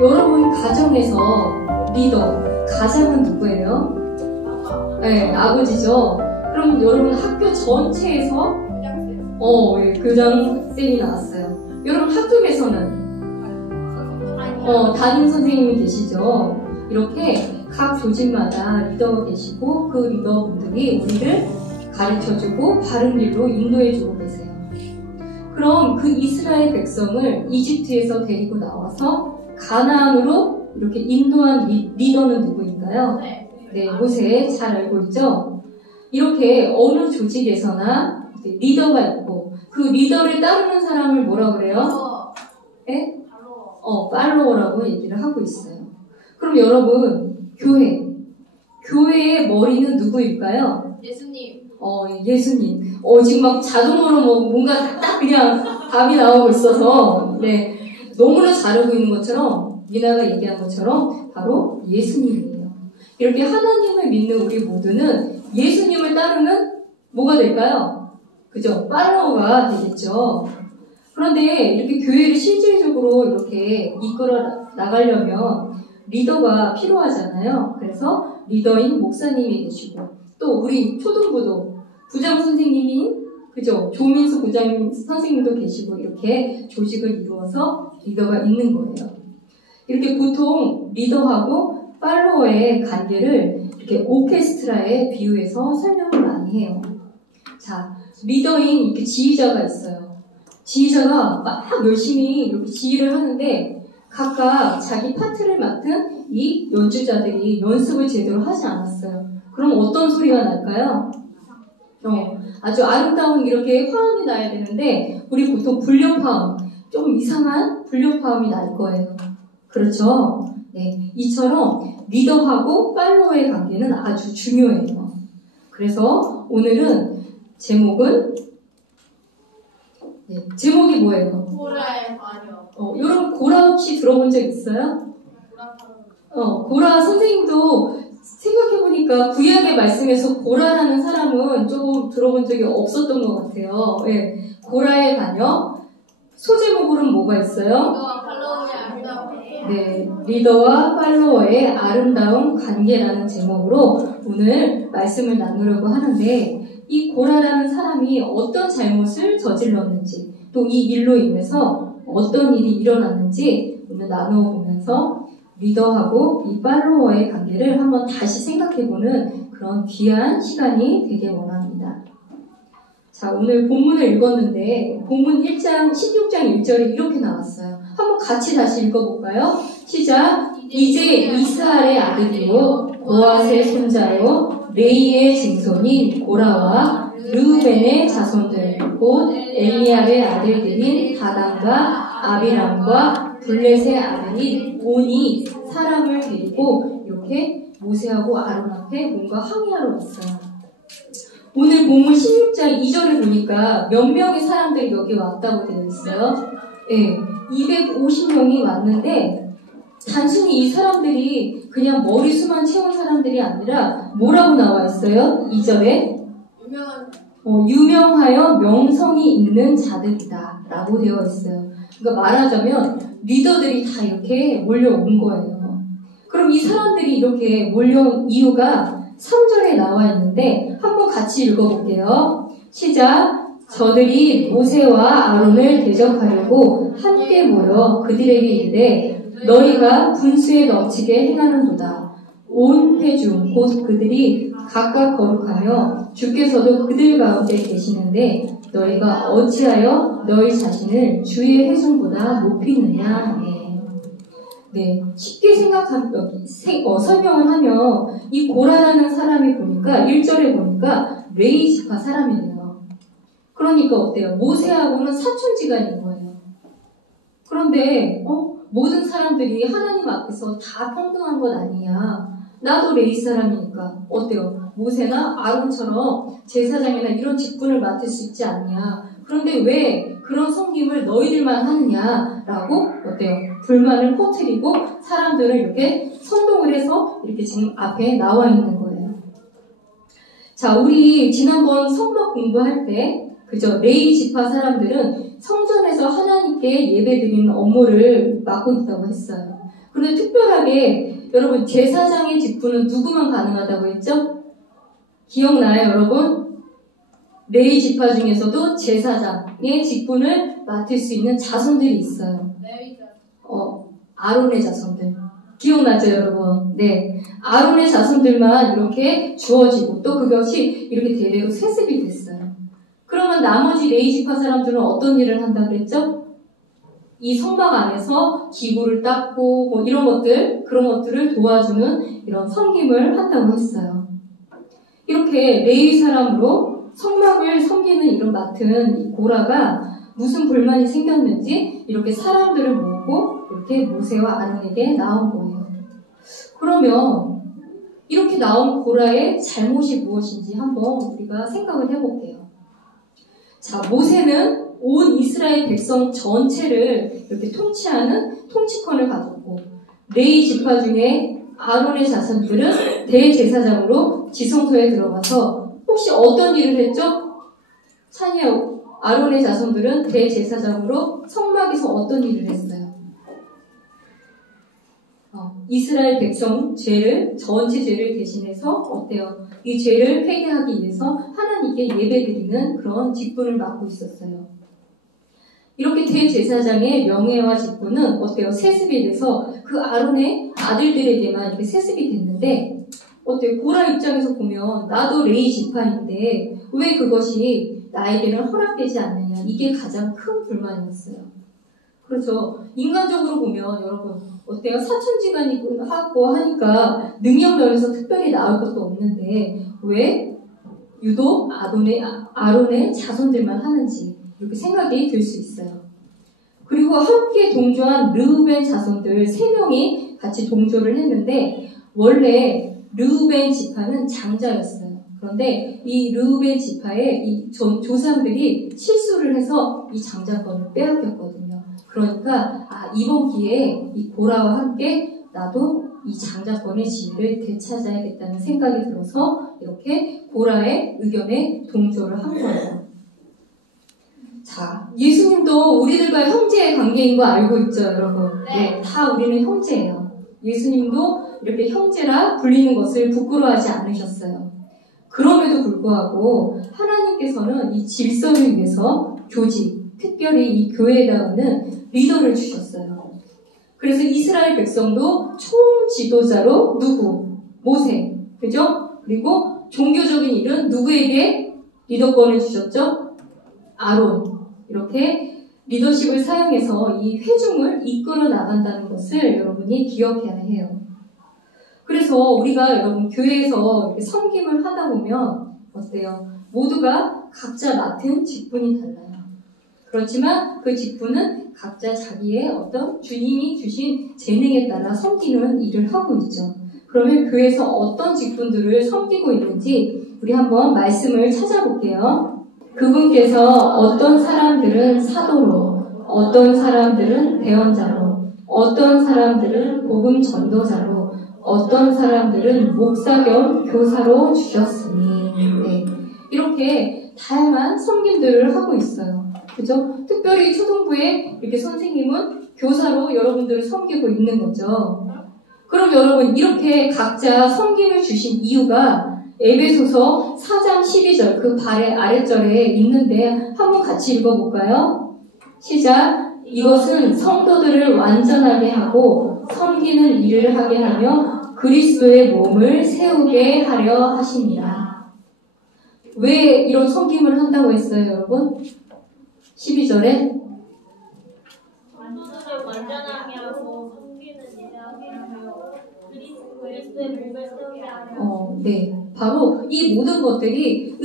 여러분 가정에서 리더, 가장은 누구예요? 네, 아버지죠. 그럼 여러분 학교 전체에서 교장쌤이 나왔어요. 여러분 학급에서는 담임 선생님이 계시죠. 이렇게 각 조직마다 리더가 계시고 그 리더분들이 우리를 가르쳐주고 바른 길로 인도해주고 계세요. 그럼 그 이스라엘 백성을 이집트에서 데리고 나와서 가나안으로 이렇게 인도한 리더는 누구인가요? 네, 모세 잘 알고 있죠? 이렇게 어느 조직에서나 리더가 있고 그 리더를 따르는 사람을 뭐라 그래요? 네? 팔로워라고 얘기를 하고 있어요. 그럼 여러분, 교회의 머리는 누구일까요? 예수님. 예수님. 지금 막 자동으로 뭔가 딱 그냥 답이 나오고 있어서, 네. 너무나 잘 알고 있는 것처럼, 미나가 얘기한 것처럼, 바로 예수님이에요. 이렇게 하나님을 믿는 우리 모두는 예수님을 따르는 뭐가 될까요? 그죠? 팔로워가 되겠죠. 그런데 이렇게 교회를 실질적으로 이렇게 이끌어 나가려면 리더가 필요하잖아요. 그래서 리더인 목사님이 계시고, 또 우리 초등부도 부장 선생님이, 그죠? 조민수 부장 선생님도 계시고, 이렇게 조직을 이루어서 리더가 있는 거예요. 이렇게 보통 리더하고 팔로워의 관계를 이렇게 오케스트라에 비유해서 설명을 많이 해요. 자, 리더인 이렇게 지휘자가 있어요. 지휘자가 막 열심히 이렇게 지휘를 하는데 각각 자기 파트를 맡은 이 연주자들이 연습을 제대로 하지 않았어요. 그럼 어떤 소리가 날까요? 아주 아름다운 이렇게 화음이 나야 되는데 우리 보통 불협화음, 조금 이상한 불협화음이 날 거예요. 그렇죠? 네, 이처럼 리더하고 팔로워의 관계는 아주 중요해요. 그래서 오늘은 제목이 뭐예요? 고라의 마녀. 여러분 고라 혹시 들어본 적 있어요? 고라 선생님도 생각해보니까 구약의 말씀에서 고라라는 사람은 조금 들어본 적이 없었던 것 같아요. 네, 고라의 마녀. 소제목으로는 뭐가 있어요? 네, 리더와 팔로워의 아름다운 관계라는 제목으로 오늘 말씀을 나누려고 하는데 이 고라라는 사람이 어떤 잘못을 저질렀는지 또 이 일로 인해서 어떤 일이 일어났는지 오늘 나누어 보면서 리더하고 이 팔로워의 관계를 한번 다시 생각해보는 그런 귀한 시간이 되길 원합니다. 자, 오늘 본문을 읽었는데 본문 1장 16장 1절에 이렇게 나왔어요. 한번 같이 다시 읽어볼까요? 시작! 이제 이스라엘의 아들이요 고앗의 손자요 레이의 증손인 고라와 르우벤의 자손들 곧 엘리압의 아들들인 다단과 아비람과 블렛의 아들인 온이 사람을 데리고 이렇게 모세하고 아론 앞에 뭔가 항의하러 왔어요. 오늘 본문 16장 2절을 보니까 몇 명의 사람들이 여기 왔다고 되어 있어요? 네, 250명이 왔는데 단순히 이 사람들이 그냥 머리수만 채운 사람들이 아니라 뭐라고 나와 있어요? 2절에 유명하여 명성이 있는 자들이다 라고 되어 있어요. 그러니까 말하자면 리더들이 다 이렇게 몰려온 거예요. 그럼 이 사람들이 이렇게 몰려온 이유가 3절에 나와 있는데 한번 같이 읽어볼게요. 시작! 저들이 모세와 아론을 대적하려고 함께 모여 그들에게 이르되 너희가 분수에 넘치게 행하는도다. 온 회중 곧 그들이 각각 거룩하며 주께서도 그들 가운데 계시는데 너희가 어찌하여 너희 자신을 주의 회중보다 높이느냐. 네, 쉽게 설명을 하면 이 고라라는 사람이 보니까 1절에 보니까 레이 지파 사람이에요. 그러니까 어때요? 모세하고는 사촌지간인 거예요. 그런데 모든 사람들이 하나님 앞에서 다 평등한 것 아니냐. 나도 레이 사람이니까 어때요? 모세나 아론처럼 제사장이나 이런 직분을 맡을 수 있지 않냐. 그런데 왜 그런 섬김을 너희들만 하느냐라고 어때요? 불만을 퍼뜨리고 사람들을 이렇게 선동을 해서 이렇게 지금 앞에 나와 있는 거예요. 자, 우리 지난번 성막 공부할 때 그죠? 레이 지파 사람들은 성전에서 하나님께 예배드리는 업무를 맡고 있다고 했어요. 그런데 특별하게 여러분 제사장의 직분은 누구만 가능하다고 했죠? 기억나요, 여러분? 레위 지파 중에서도 제사장의 직분을 맡을 수 있는 자손들이 있어요. 아론의 자손들. 기억나죠, 여러분? 네. 아론의 자손들만 이렇게 주어지고 또 그것이 이렇게 대대로 세습이 됐어요. 그러면 나머지 레위 지파 사람들은 어떤 일을 한다고 그랬죠? 이 성막 안에서 기구를 닦고 뭐 이런 것들, 그런 것들을 도와주는 이런 섬김을 한다고 했어요. 이렇게 레위 사람으로 성막을 섬기는 이런 맡은 이 고라가 무슨 불만이 생겼는지 이렇게 사람들을 모으고 이렇게 모세와 아론에게 나온 거예요. 그러면 이렇게 나온 고라의 잘못이 무엇인지 한번 우리가 생각을 해볼게요. 자, 모세는 온 이스라엘 백성 전체를 이렇게 통치하는 통치권을 가졌고 레위 지파 중에 아론의 자손들은 대제사장으로 지성소에 들어가서 혹시 어떤 일을 했죠? 찬이야, 아론의 자손들은 대제사장으로 성막에서 어떤 일을 했어요? 이스라엘 백성 죄를, 전체 죄를 대신해서 어때요? 이 죄를 회개하기 위해서 하나님께 예배드리는 그런 직분을 맡고 있었어요. 이렇게 대제사장의 명예와 직분은 어때요? 세습이 돼서 그 아론의 아들들에게만 이렇게 세습이 됐는데 어때요? 고라 입장에서 보면 나도 레위 지파인데 왜 그것이 나에게는 허락되지 않느냐? 이게 가장 큰 불만이었어요. 그렇죠. 인간적으로 보면 여러분 어때요? 사천지간이 하고 하니까 능력 면에서 특별히 나을 것도 없는데 왜 유독 아론의 자손들만 하는지 이렇게 생각이 들 수 있어요. 그리고 함께 동조한 르우벤 자손들 3명이 같이 동조를 했는데 원래 르우벤 지파는 장자였어요. 그런데 이 르우벤 지파의 이 조상들이 실수를 해서 이 장자권을 빼앗겼거든요. 그러니까 이번 기회에 이 고라와 함께 나도 이 장자권의 지위를 되찾아야겠다는 생각이 들어서 이렇게 고라의 의견에 동조를 한 거예요. 자, 예수님도 우리들과 형제의 관계인 거 알고 있죠, 여러분? 네, 다 우리는 형제예요. 예수님도 이렇게 형제라 불리는 것을 부끄러워하지 않으셨어요. 그럼에도 불구하고 하나님께서는 이 질서를 위해서 교직, 특별히 이 교회에다가는 리더를 주셨어요. 그래서 이스라엘 백성도 총 지도자로 누구? 모세. 그죠? 그리고 종교적인 일은 누구에게 리더권을 주셨죠? 아론. 이렇게 리더십을 사용해서 이 회중을 이끌어 나간다는 것을 여러분이 기억해야 해요. 그래서 우리가 여러분 교회에서 이렇게 섬김을 하다 보면 어때요? 모두가 각자 맡은 직분이 달라요. 그렇지만 그 직분은 각자 자기의 어떤 주님이 주신 재능에 따라 섬기는 일을 하고 있죠. 그러면 교회에서 어떤 직분들을 섬기고 있는지 우리 한번 말씀을 찾아볼게요. 그분께서 어떤 사람들은 사도로, 어떤 사람들은 대언자로, 어떤 사람들은 복음 전도자로, 어떤 사람들은 목사 겸 교사로 주셨으니 네. 이렇게 다양한 섬김들을 하고 있어요. 그죠? 특별히 초등부에 이렇게 선생님은 교사로 여러분들을 섬기고 있는 거죠. 그럼 여러분 이렇게 각자 섬김을 주신 이유가 에베소서 4장 12절 그 아래절에 있는데 한번 같이 읽어볼까요? 시작! 이것은 성도들을 완전하게 하고 섬기는 일을 하게 하며 그리스도의 몸을 세우게 하려 하십니다. 왜 이런 섬김을 한다고 했어요, 여러분? 12절에 성도를 완전하게 하고 섬기는 일을 하게 하며 그리스도의 몸을 세우게 하려. 네. 바로 이 모든 것들이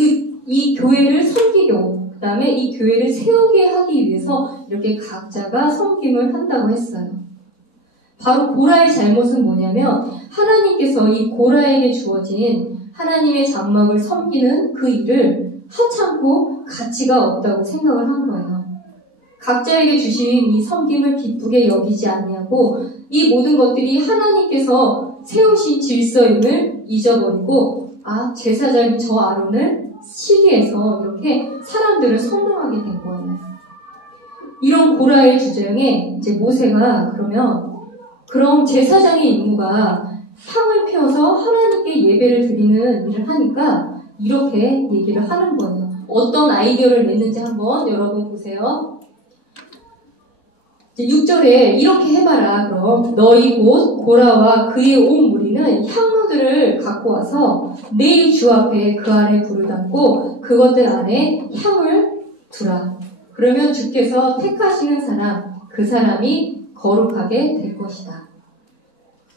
이 교회를 섬기고 그 다음에 이 교회를 세우게 하기 위해서 이렇게 각자가 섬김을 한다고 했어요. 바로 고라의 잘못은 뭐냐면 하나님께서 이 고라에게 주어진 하나님의 장막을 섬기는 그 일을 하찮고 가치가 없다고 생각을 한 거예요. 각자에게 주신 이 섬김을 기쁘게 여기지 않냐고 이 모든 것들이 하나님께서 세우신 질서임을 잊어버리고 제사장인 저 아론을 시기해서 이렇게 사람들을 선동하게 된 거예요. 이런 고라의 주장에 이제 모세가 그러면 그럼 제사장의 임무가 향을 피워서 하나님께 예배를 드리는 일을 하니까 이렇게 얘기를 하는 거예요. 어떤 아이디어를 냈는지 한번 여러분 보세요. 이제 6절에 이렇게 해봐라. 그럼 너희 곧 고라와 그의 온 무리는 향로들을 갖고 와서 내일 주 앞에 그 아래 불을 담고 그것들 안에 향을 두라. 그러면 주께서 택하시는 사람, 그 사람이 거룩하게 될 것이다.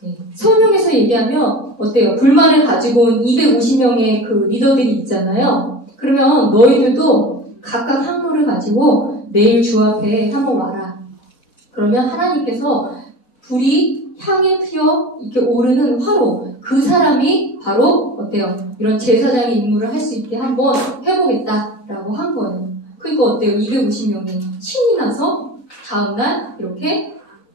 네. 성경에서 얘기하면 어때요? 불만을 가지고 온 250명의 그 리더들이 있잖아요. 그러면 너희들도 각각 향로를 가지고 내일 주 앞에 한번 와라. 그러면 하나님께서 불이 향에 피어 이렇게 오르는 화로, 그 사람이 바로 어때요? 이런 제사장의 임무를 할 수 있게 한번 해보겠다라고 한 거예요. 그러니까 어때요? 250명이 신이 나서 다음날 이렇게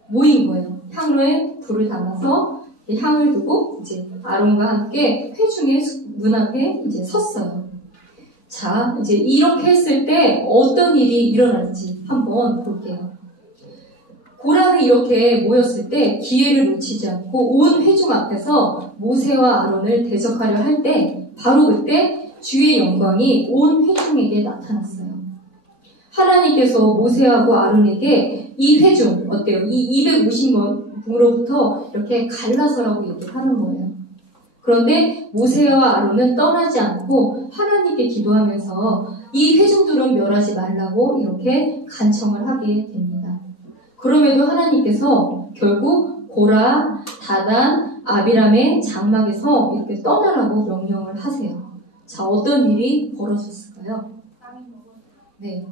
모인 거예요. 향로에 불을 담아서 향을 두고 이제 아론과 함께 회중의 문 앞에 이제 섰어요. 자, 이제 이렇게 했을 때 어떤 일이 일어날지 한번 볼게요. 고라는 이렇게 모였을 때 기회를 놓치지 않고 온 회중 앞에서 모세와 아론을 대적하려 할 때 바로 그때 주의 영광이 온 회중에게 나타났어요. 하나님께서 모세하고 아론에게 이 회중, 어때요? 이 250명으로부터 이렇게 갈라서라고 얘기를 하는 거예요. 그런데 모세와 아론은 떠나지 않고 하나님께 기도하면서 이 회중들은 멸하지 말라고 이렇게 간청을 하게 됩니다. 그럼에도 하나님께서 결국 고라, 다단, 아비람의 장막에서 이렇게 떠나라고 명령을 하세요. 자, 어떤 일이 벌어졌을까요? 네.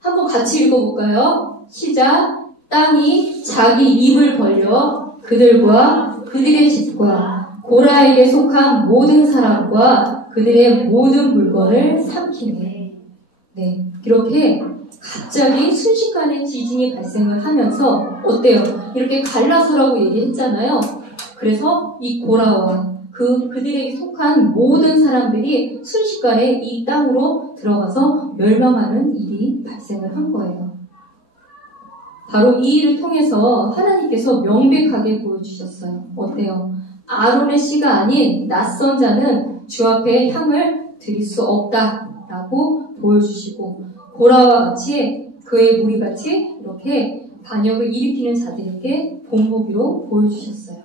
한번 같이 읽어볼까요? 시작. 땅이 자기 입을 벌려 그들과 그들의 집과 고라에게 속한 모든 사람과 그들의 모든 물건을 삼키네. 네. 이렇게 갑자기 순식간에 지진이 발생을 하면서 어때요? 이렇게 갈라서라고 얘기했잖아요. 그래서 이 고라와 그들에게 속한 모든 사람들이 순식간에 이 땅으로 들어가서 멸망하는 일이 발생을 한 거예요. 바로 이 일을 통해서 하나님께서 명백하게 보여주셨어요. 어때요? 아론의 씨가 아닌 낯선 자는 주 앞에 향을 드릴 수 없다라고 보여주시고 고라와 같이 그의 무리같이 이렇게 반역을 일으키는 자들에게 본보기로 보여주셨어요.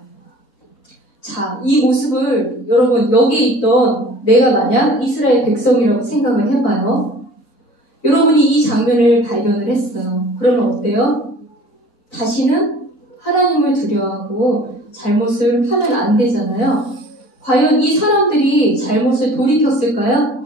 자, 이 모습을 여러분 여기에 있던 내가 만약 이스라엘 백성이라고 생각을 해봐요. 여러분이 이 장면을 발견을 했어요. 그러면 어때요? 다시는 하나님을 두려워하고 잘못을 하면 안 되잖아요. 과연 이 사람들이 잘못을 돌이켰을까요?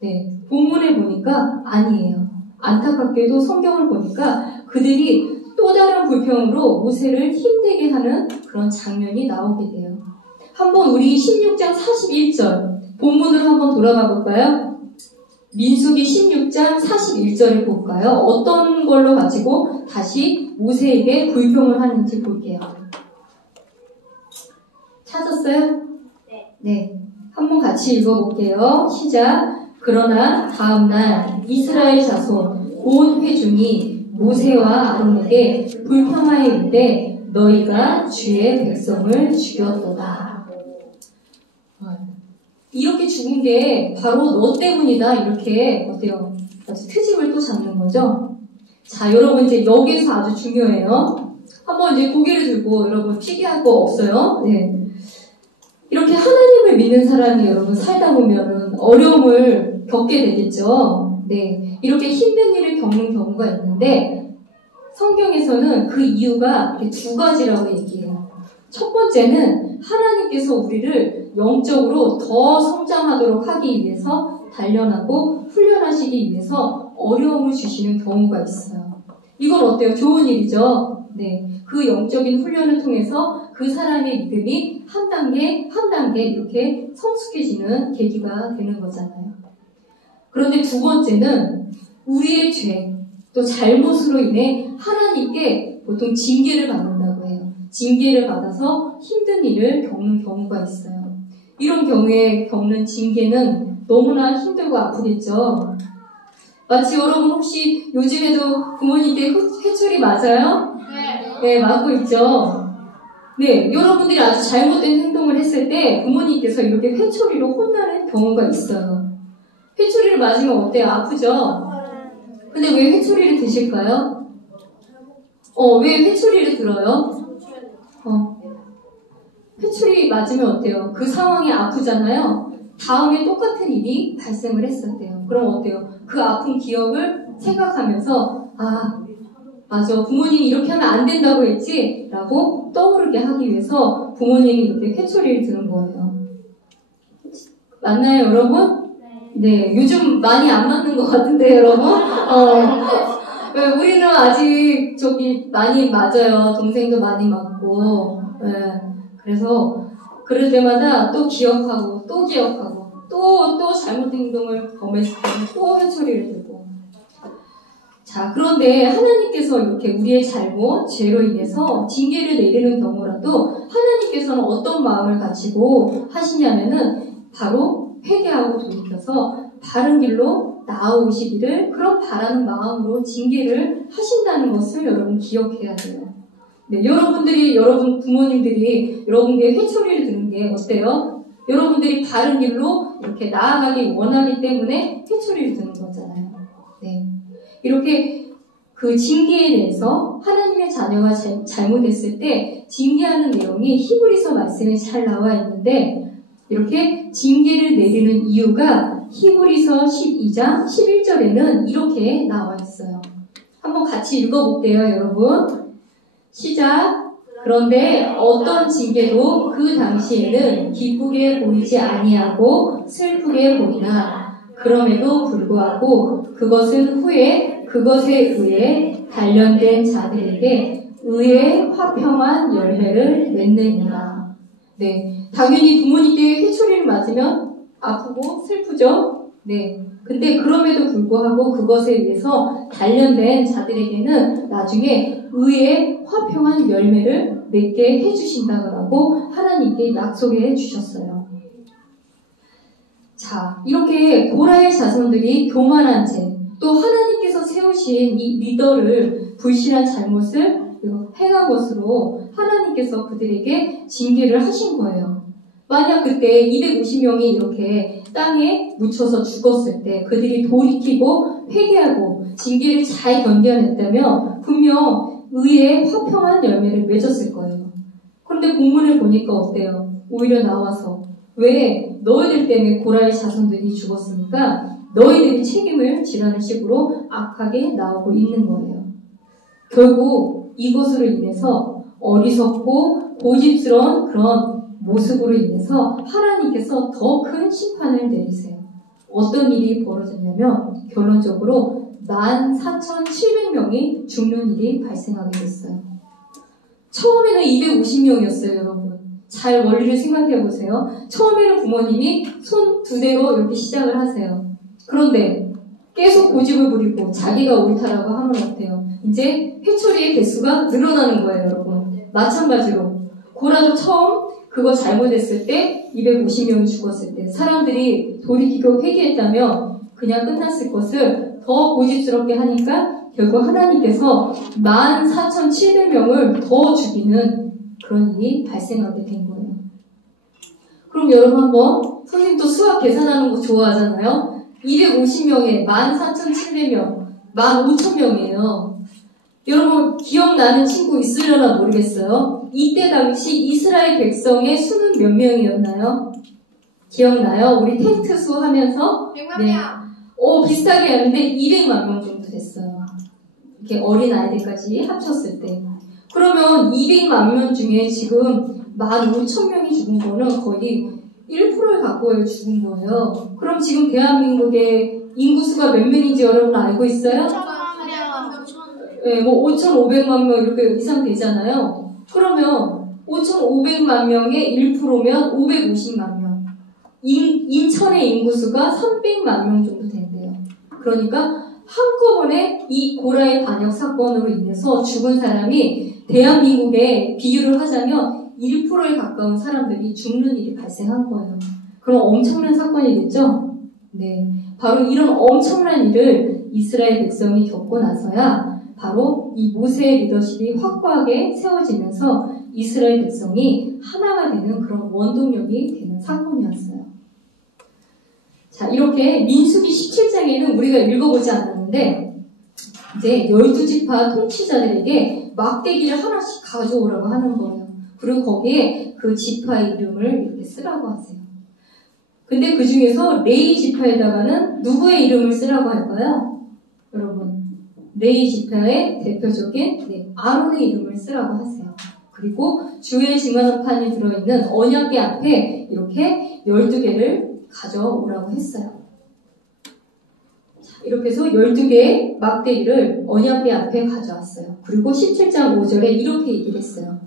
네, 본문에 보니까 아니에요. 안타깝게도 성경을 보니까 그들이 또 다른 불평으로 모세를 힘들게 하는 그런 장면이 나오게 돼요. 한번 우리 16장 41절 본문으로 한번 돌아가 볼까요? 민수기 16장 41절을 볼까요? 어떤 걸로 가지고 다시 모세에게 불평을 하는지 볼게요. 찾았어요? 네. 한번 같이 읽어볼게요. 시작. 그러나 다음날 이스라엘 자손 온 회중이 모세와 아론에게 불평하여 이르되 너희가 주의 백성을 죽였도다. 이렇게 죽은 게 바로 너 때문이다. 이렇게 어때요? 아주 트집을 또 잡는 거죠. 자, 여러분 이제 여기서 아주 중요해요. 한번 이제 고개를 들고 여러분 피기할 거 없어요? 네. 이렇게 하나님을 믿는 사람이 여러분 살다 보면은 어려움을 겪게 되겠죠. 네. 이렇게 힘든 일을 겪는 경우가 있는데 성경에서는 그 이유가 이렇게 두 가지라고 얘기해요. 첫 번째는 하나님께서 우리를 영적으로 더 성장하도록 하기 위해서 단련하고 훈련하시기 위해서 어려움을 주시는 경우가 있어요. 이건 어때요? 좋은 일이죠. 네. 그 영적인 훈련을 통해서 그 사람의 믿음이 한 단계 한 단계 이렇게 성숙해지는 계기가 되는 거잖아요. 그런데 두 번째는 우리의 죄, 또 잘못으로 인해 하나님께 보통 징계를 받는다고 해요. 징계를 받아서 힘든 일을 겪는 경우가 있어요. 이런 경우에 겪는 징계는 너무나 힘들고 아프겠죠. 마치 여러분 혹시 요즘에도 부모님께 회초리 맞아요? 네. 네, 맞고 있죠. 네, 여러분들이 아주 잘못된 행동을 했을 때 부모님께서 이렇게 회초리로 혼나는 경우가 있어요. 회초리를 맞으면 어때요? 아프죠? 근데 왜 회초리를 드실까요? 왜 회초리를 들어요? 회초리 맞으면 어때요? 그 상황이 아프잖아요? 다음에 똑같은 일이 발생을 했었대요. 그럼 어때요? 그 아픈 기억을 생각하면서, 아, 맞아. 부모님이 이렇게 하면 안 된다고 했지? 라고 떠오르게 하기 위해서 부모님이 이렇게 회초리를 드는 거예요. 맞나요, 여러분? 네. 요즘 많이 안 맞는 것 같은데, 여러분? 우리는 아직 많이 맞아요. 동생도 많이 맞고. 네. 그래서 그럴 때마다 또 기억하고, 또 잘못된 행동을 범했을 때는 또 회초리를 들고. 자, 그런데 하나님께서 이렇게 우리의 잘못, 죄로 인해서 징계를 내리는 경우라도 하나님께서는 어떤 마음을 가지고 하시냐면은 바로 회개하고 돌이켜서 바른 길로 나아오시기를 그런 바라는 마음으로 징계를 하신다는 것을 여러분 기억해야 돼요. 네, 여러분 부모님들이 여러분께 회초리를 드는 게 어때요? 여러분들이 바른 길로 이렇게 나아가기 원하기 때문에 회초리를 드는 거잖아요. 네. 이렇게 그 징계에 대해서 하나님의 자녀가 잘못했을 때 징계하는 내용이 히브리서 말씀에 잘 나와 있는데 이렇게 징계를 내리는 이유가 히브리서 12장 11절에는 이렇게 나와 있어요. 한번 같이 읽어볼게요, 여러분. 시작. 그런데 어떤 징계도 그 당시에는 기쁘게 보이지 아니하고 슬프게 보이나 그럼에도 불구하고 그것에 의해 단련된 자들에게 의의 화평한 열매를 맺느니라. 네, 당연히 부모님께 회초리를 맞으면 아프고 슬프죠. 네, 근데 그럼에도 불구하고 그것에 의해서 단련된 자들에게는 나중에 의의 화평한 열매를 맺게 해주신다고 하나님께 약속해 주셨어요. 자, 이렇게 고라의 자손들이 교만한 죄, 또 하나님께서 세우신 이 리더를 불신한 잘못을 행한 것으로 하나님께서 그들에게 징계를 하신 거예요. 만약 그때 250명이 이렇게 땅에 묻혀서 죽었을 때 그들이 돌이키고 회개하고 징계를 잘 견뎌냈다면 분명 의의 화평한 열매를 맺었을 거예요. 그런데 본문을 보니까 어때요? 오히려 나와서 왜 너희들 때문에 고라의 자손들이 죽었으니까 너희들이 책임을 지라는 식으로 악하게 나오고 있는 거예요. 결국 이것으로 인해서 어리석고 고집스러운 그런 모습으로 인해서 하나님께서 더 큰 심판을 내리세요. 어떤 일이 벌어졌냐면 결론적으로 14,700명이 죽는 일이 발생하게 됐어요. 처음에는 250명이었어요, 여러분. 잘 원리를 생각해 보세요. 처음에는 부모님이 손 두 대로 이렇게 시작을 하세요. 그런데 계속 고집을 부리고 자기가 옳다라고 하면 어때요? 이제 회초리의 개수가 늘어나는 거예요, 여러분. 마찬가지로 고라도 처음 그거 잘못했을 때 250명이 죽었을 때 사람들이 돌이키고 회개했다면 그냥 끝났을 것을 더 고집스럽게 하니까 결국 하나님께서 14,700명을 더 죽이는 그런 일이 발생하게 된 거예요. 그럼 여러분 한번 선생님도 수학 계산하는 거 좋아하잖아요. 250명에 14,700명, 15,000명이에요. 여러분 기억나는 친구 있으려나 모르겠어요. 이때 당시 이스라엘 백성의 수는 몇 명이었나요? 기억나요? 우리 텐트 수 하면서 100만 명. 비슷하게 하는데 200만 명 정도 됐어요. 이렇게 어린 아이들까지 합쳤을 때. 그러면 200만 명 중에 지금 15,000명이 죽은 거는 거의 1%에 가까이 죽은 거예요. 그럼 지금 대한민국의 인구수가 몇 명인지 여러분 알고 있어요? 5,500만 명 이렇게 이상 되잖아요. 그러면 5,500만 명의 1%면 550만 명. 인천의 인구수가 300만 명 정도 된대요. 그러니까 한꺼번에 이 고라의 반역 사건으로 인해서 죽은 사람이 대한민국에 비유를 하자면 1%에 가까운 사람들이 죽는 일이 발생한 거예요. 그럼 엄청난 사건이겠죠? 네. 바로 이런 엄청난 일을 이스라엘 백성이 겪고 나서야 바로 이 모세의 리더십이 확고하게 세워지면서 이스라엘 백성이 하나가 되는 그런 원동력이 되는 사건이었어요. 자, 이렇게 민수기 17장에는 우리가 읽어보지 않았는데 이제 12지파 통치자들에게 막대기를 하나씩 가져오라고 하는 거예요. 그리고 거기에 그 지파의 이름을 이렇게 쓰라고 하세요. 근데 그 중에서 레위 지파에다가는 누구의 이름을 쓰라고 할까요? 여러분, 레위 지파의 대표적인 아론의 이름을 쓰라고 하세요. 그리고 주의 증언판이 들어있는 언약궤 앞에 이렇게 12개를 가져오라고 했어요. 자, 이렇게 해서 12개의 막대기를 언약궤 앞에 가져왔어요. 그리고 17장 5절에 이렇게 얘기를 했어요.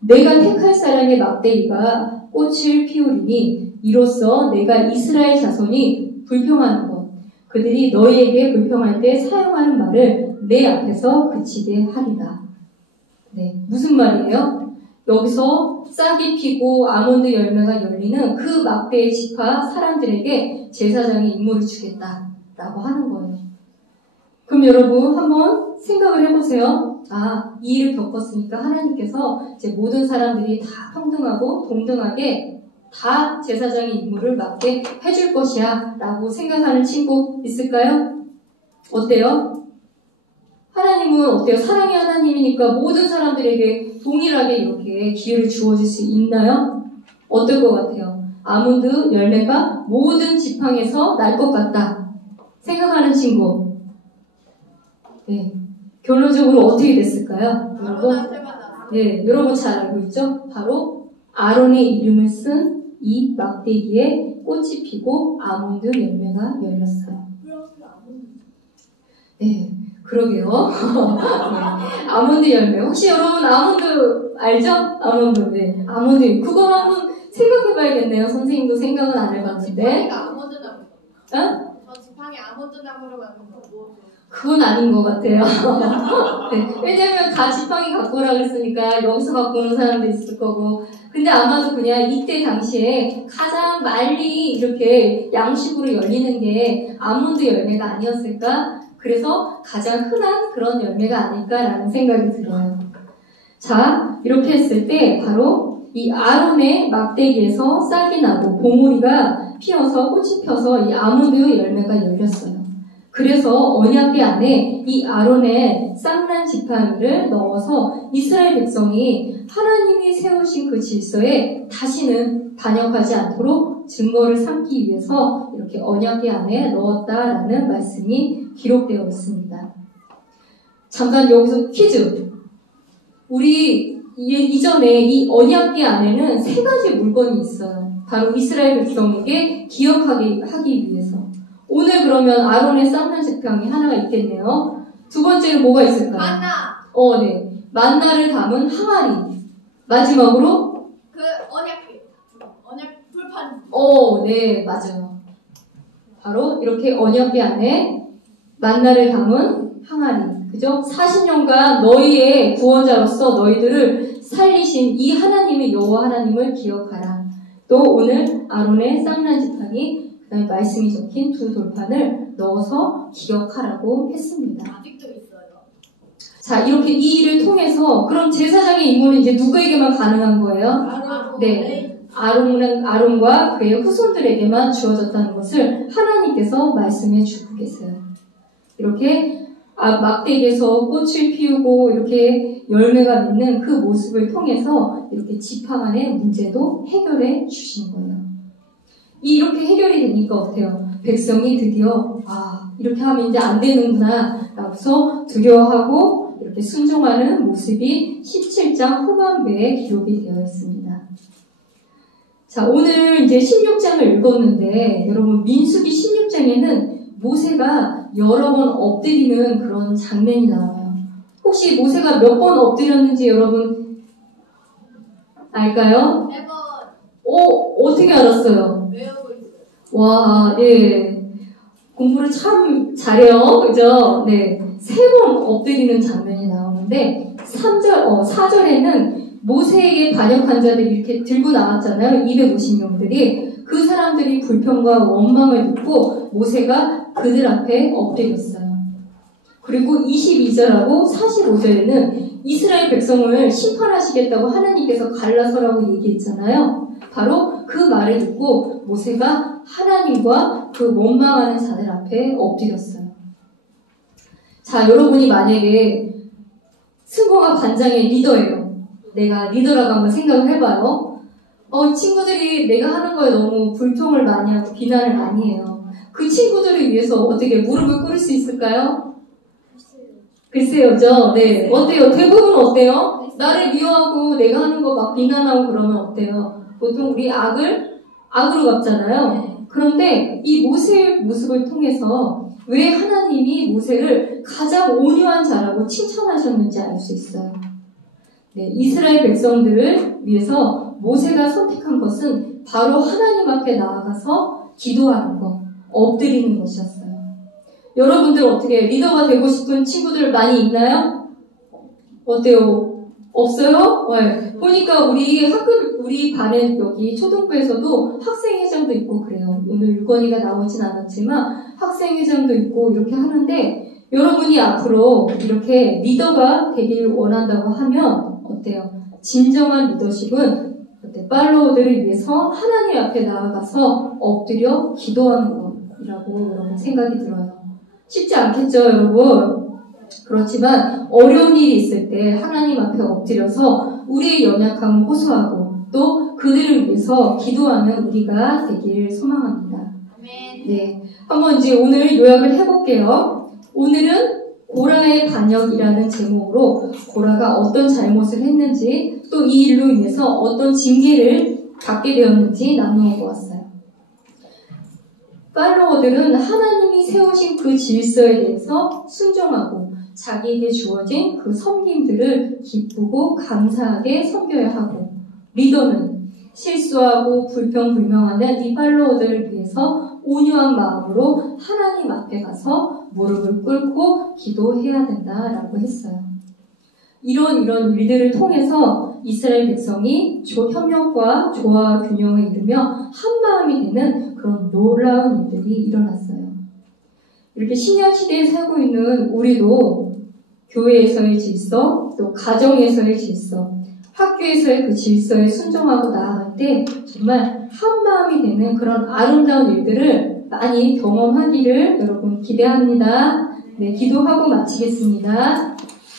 내가 택할 사람의 막대기가 꽃을 피우리니 이로써 내가 이스라엘 자손이 불평하는 것, 그들이 너희에게 불평할 때 사용하는 말을 내 앞에서 그치게 하리라. 네, 무슨 말이에요? 여기서 싹이 피고 아몬드 열매가 열리는 그 막대의 지파 사람들에게 제사장의 임무를 주겠다라고 하는 거예요. 그럼 여러분 한번 생각을 해보세요. 이 일을 겪었으니까 하나님께서 이제 모든 사람들이 다 평등하고 동등하게 다 제사장의 임무를 맡게 해줄 것이야 라고 생각하는 친구 있을까요? 어때요? 하나님은 어때요? 사랑의 하나님이니까 모든 사람들에게 동일하게 이렇게 기회를 주어질 수 있나요? 어떨 것 같아요? 아몬드 열매가 모든 지팡에서 날 것 같다 생각하는 친구. 네. 결론적으로 어떻게 됐을까요? 여러분? 네, 여러분 잘 알고 있죠? 바로 아론의 이름을 쓴 이 막대기에 꽃이 피고 아몬드 열매가 열렸어요. 네, 그러게요. 네, 아몬드 열매. 혹시 여러분 아몬드 알죠? 아몬드. 네, 아몬드. 그거 한번 생각해봐야겠네요. 선생님도 생각은 안 해봤는데. 아몬드 나무. 응? 저 지팡이 아몬드 나무로 만든 거 뭐죠? 그건 아닌 것 같아요. 네, 왜냐면 다 지팡이 갖고 오라 그랬으니까 여기서 갖고 오는 사람도 있을 거고. 근데 아마도 그냥 이때 당시에 가장 많이 이렇게 양식으로 열리는 게 아몬드 열매가 아니었을까? 그래서 가장 흔한 그런 열매가 아닐까라는 생각이 들어요. 자, 이렇게 했을 때 바로 이 아론의 막대기에서 싹이 나고 봉우리가 피어서 꽃이 펴서 이 아몬드 열매가 열렸어요. 그래서 언약궤 안에 이 아론의 쌍난 지팡이를 넣어서 이스라엘 백성이 하나님이 세우신 그 질서에 다시는 반역하지 않도록 증거를 삼기 위해서 이렇게 언약궤 안에 넣었다라는 말씀이 기록되어 있습니다. 잠깐 여기서 퀴즈. 우리 이전에 이 언약궤 안에는 3가지 물건이 있어요. 바로 이스라엘 백성에게 기억하게 하기 위해서. 오늘 그러면 아론의 쌍난 지팡이 하나가 있겠네요. 두 번째는 뭐가 있을까요? 만나. 네. 만나를 담은 항아리. 마지막으로? 그 언약 불판. 네, 맞아요. 바로 이렇게 언약궤 안에 만나를 담은 항아리. 그죠? 40년간 너희의 구원자로서 너희들을 살리신 이 하나님의 여호와 하나님을 기억하라. 또 오늘 아론의 쌍난 지팡이 그다음에 말씀이 적힌 2 돌판을 넣어서 기억하라고 했습니다. 아직도 있어요. 자, 이렇게 이 일을 통해서 그럼 제사장의 임무는 이제 누구에게만 가능한 거예요? 네, 아론과 그의 후손들에게만 주어졌다는 것을 하나님께서 말씀해 주고 계세요. 이렇게 막대기에서 꽃을 피우고 이렇게 열매가 맺는 그 모습을 통해서 이렇게 지팡안의 문제도 해결해 주신 거예요. 이렇게 해결이 되니까 어때요? 백성이 드디어 이렇게 하면 이제 안 되는구나 라고서 두려워하고 이렇게 순종하는 모습이 17장 후반부에 기록이 되어 있습니다. 자, 오늘 이제 16장을 읽었는데 여러분 민수기 16장에는 모세가 여러 번 엎드리는 그런 장면이 나와요. 혹시 모세가 몇 번 엎드렸는지 여러분 알까요? 4번. 어떻게 알았어요? 외우고 있어요. 와, 예. 공부를 참 잘해요. 그죠? 네. 3번 엎드리는 장면이 나오는데, 4절에는 모세에게 반역한 자들이 이렇게 들고 나왔잖아요. 250명들이. 그 사람들이 불평과 원망을 듣고 모세가 그들 앞에 엎드렸어요. 그리고 22절하고 45절에는 이스라엘 백성을 심판하시겠다고 하나님께서 갈라서라고 얘기했잖아요. 바로 그 말을 듣고 모세가 하나님과 그 원망하는 자들 앞에 엎드렸어요. 자, 여러분이 만약에 승호가 반장의 리더예요. 내가 리더라고 한번 생각을 해봐요. 친구들이 내가 하는 거에 너무 불평을 많이 하고 비난을 많이 해요. 그 친구들을 위해서 어떻게 무릎을 꿇을 수 있을까요? 글쎄요죠. 네. 어때요? 대부분 어때요? 나를 미워하고 내가 하는 거 막 비난하고 그러면 어때요? 보통 우리 악으로 갚잖아요. 그런데 이 모세의 모습을 통해서 왜 하나님이 모세를 가장 온유한 자라고 칭찬하셨는지 알 수 있어요. 네, 이스라엘 백성들을 위해서 모세가 선택한 것은 바로 하나님 앞에 나아가서 기도하는 것, 엎드리는 것이었어요. 여러분들 어떻게 리더가 되고 싶은 친구들 많이 있나요? 어때요? 없어요? 네. 보니까 우리 반에 여기 초등부에서도 학생회장도 있고 그래요. 오늘 유건이가 나오진 않았지만 학생회장도 있고 이렇게 하는데 여러분이 앞으로 이렇게 리더가 되길 원한다고 하면 어때요? 진정한 리더십은 팔로워들을 위해서 하나님 앞에 나아가서 엎드려 기도하는 것이라고 여러분 생각이 들어요. 쉽지 않겠죠, 여러분? 그렇지만 어려운 일이 있을 때 하나님 앞에 엎드려서 우리의 연약함을 호소하고 또 그들을 위해서 기도하는 우리가 되길 소망합니다. 네, 한번 이제 오늘 요약을 해볼게요. 오늘은 고라의 반역이라는 제목으로 고라가 어떤 잘못을 했는지 또 이 일로 인해서 어떤 징계를 받게 되었는지 나누어 보았어요. 팔로워들은 하나님이 세우신 그 질서에 대해서 순종하고 자기에게 주어진 그 섬김들을 기쁘고 감사하게 섬겨야 하고, 리더는 실수하고 불평불명하는 이 팔로워들을 위해서 온유한 마음으로 하나님 앞에 가서 무릎을 꿇고 기도해야 된다라고 했어요. 이런 일들을 통해서 이스라엘 백성이 협력과 조화와 균형을 이루며 한마음이 되는 그런 놀라운 일들이 일어났어요. 이렇게 신약 시대에 살고 있는 우리도 교회에서의 질서, 또 가정에서의 질서, 학교에서의 그 질서에 순종하고 나아갈 때 정말 한마음이 되는 그런 아름다운 일들을 많이 경험하기를 여러분 기대합니다. 네, 기도하고 마치겠습니다.